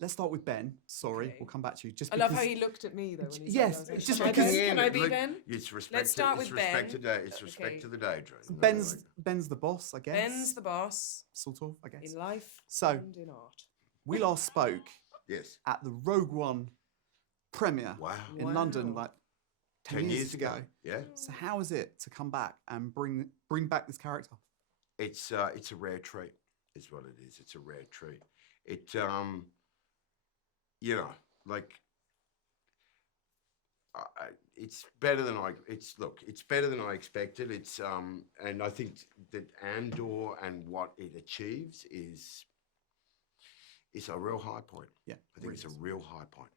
let's start with Ben. Sorry, Okay. we'll come back to you. Just I love how he looked at me though. When he Yes, said that. I was it's just like, because- can I be Ben? It's respect. Let's start with Ben. It's Okay. respect to the Daedra. Ben's the boss, I guess. Ben's the boss sort of, I guess. in life So- and in art. We last spoke Yes. at the Rogue One premiere Wow. in London, Wow. like 10 years ago. Yeah. So how is it to come back and bring back this character? It's a rare treat, is what it is. It's a rare treat. It you know, like it's better than it's better than I expected. It's and I think that Andor and what it achieves is a real high point. Yeah, I think it's a real high point.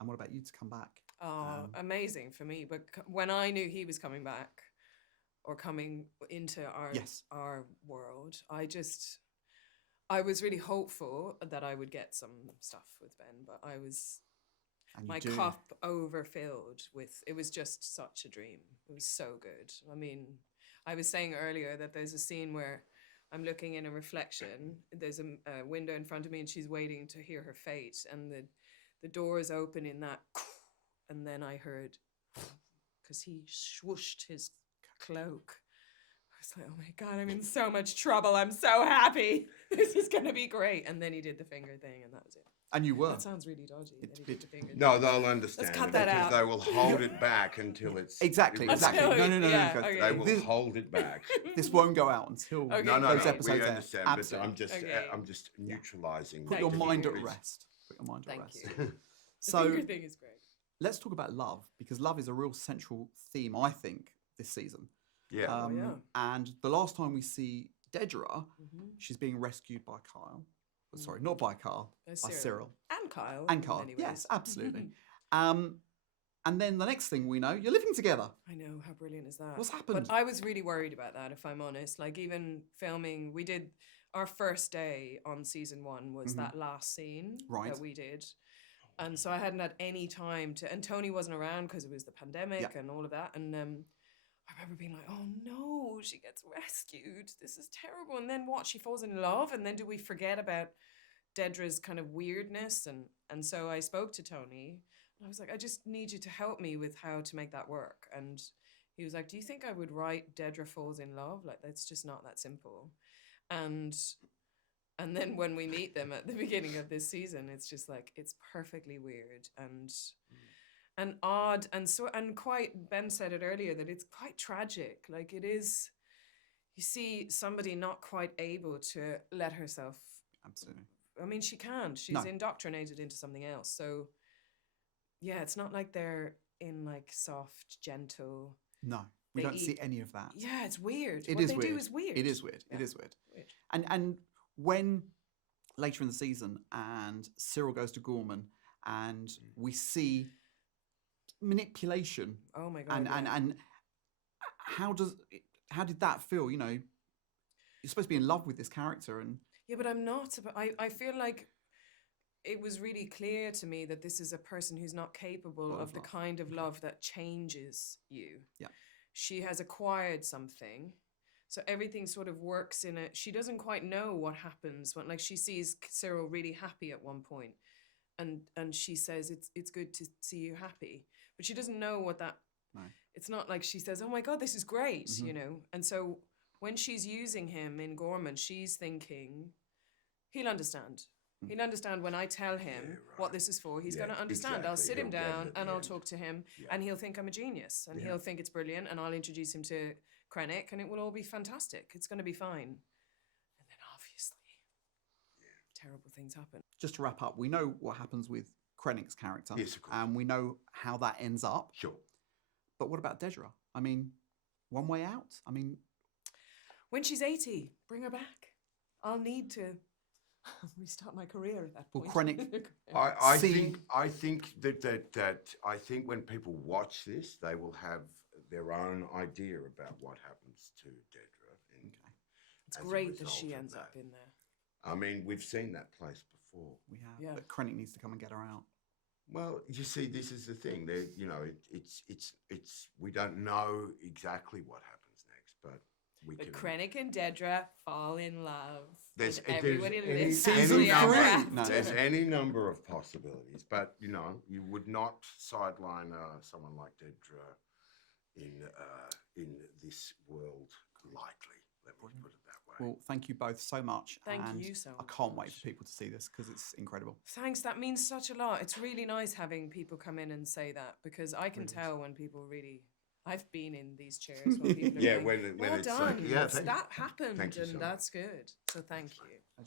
And what about you to come back? Oh, amazing for me. But when I knew he was coming back or coming into our world, I was really hopeful that I would get some stuff with Ben, but my cup overfilled with, it was just such a dream. It was so good. I mean, I was saying earlier that there's a scene where I'm looking in a reflection. There's a window in front of me and she's waiting to hear her fate. And the door is open in that, and then I heard, because he swooshed his cloak. I was like, oh my God, I'm in so much trouble. I'm so happy. This is going to be great. And then he did the finger thing and that was it. And you were. That sounds really dodgy. That he did the finger No, thing. they'll understand. Let's cut that because out. They will hold it back until it's Exactly. No. Yeah, go- okay. They will hold it back. This won't go out until Okay. No, those we episodes air. understand. Absolutely. But I'm just neutralising. Put Thank your you. mind at rest. Put your mind at Thank rest. you. The So finger thing is great. let's talk about love, because love is a real central theme, I think, this season. Yeah. Yeah. And the last time we see Dedra, Mhm. she's being rescued by Kyle. Sorry, not by Kyle, by Cyril. And Kyle. And in Kyle. many Yes, ways. absolutely. And then the next thing we know, you're living together. I know, how brilliant is that? What's happened? But I was really worried about that, if I'm honest. Like, even filming, we did our first day on season 1 was that last scene Right. that we did. And so I hadn't had any time to, and Tony wasn't around because it was the pandemic and all of that. And I remember being like, oh no, she gets rescued. This is terrible. And then what? She falls in love. And then do we forget about Dedra's kind of weirdness? And so I spoke to Tony. And I was like, I just need you to help me with how to make that work. And he was like, do you think I would write Dedra falls in love? Like, that's just not that simple. And then when we meet them at the beginning of this season, it's just like, it's perfectly weird and odd and quite, Ben said it earlier, that it's quite tragic. Like, it is, you see somebody not quite able to let herself. Absolutely. I mean, she can't. She's indoctrinated into something else. So, yeah, it's not like they're in like soft, gentle. No, we don't see any of that. Yeah, it's weird. It what is they weird. do is weird. It is weird. Yeah. It is weird. And when later in the season and Cyril goes to Gorman and we see manipulation. Oh my God. And how did that feel? You know, you're supposed to be in love with this character and Yeah, but I'm not. I feel like it was really clear to me that this is a person who's not capable of the kind of love that changes you. Yeah. She has acquired something. So everything sort of works in it. She doesn't quite know what happens when, like, she sees Cyril really happy at one point, and she says it's good to see you happy, but she doesn't know what that. No. It's not like she says, "Oh my God, this is great," you know. And so when she's using him in Gorman, she's thinking, he'll understand. He'll understand when I tell him what this is for. He's going to understand. I'll sit him down and I'll talk to him, and he'll think I'm a genius, and he'll think it's brilliant, and I'll introduce him to Krennic, and it will all be fantastic. It's going to be fine. And then obviously, terrible things happen. just to wrap up, we know what happens with Krennic's character. Yes, of course. And we know how that ends up. Sure. But what about Dedra? I mean, one way out? I mean... When she's 80, bring her back. I'll need to restart my career at that Well, point. Krennic... I think I think when people watch this, they will have their own idea about what happens to Dedra. It's great that she ends up in there. I mean, we've seen that place before. We have, Yeah. but Krennic needs to come and get her out. Well, you see, this is the thing. It's we don't know exactly what happens next, but we But can. Krennic and Dedra fall in love. There's, and everybody there's any, lives Season happily ever three. after. No. There's any number of possibilities, but you would not sideline someone like Dedra in this world lightly. Let me put it that way. Well, thank you both so much. Thank and you so I can't wait for people to see this because it's incredible. Thanks, that means such a lot. It's really nice having people come in and say that because I can tell when people really. I've been in these chairs when people are Yeah, going, when well it's done, like, yeah, that happened, thank you and so that's good. So thank you.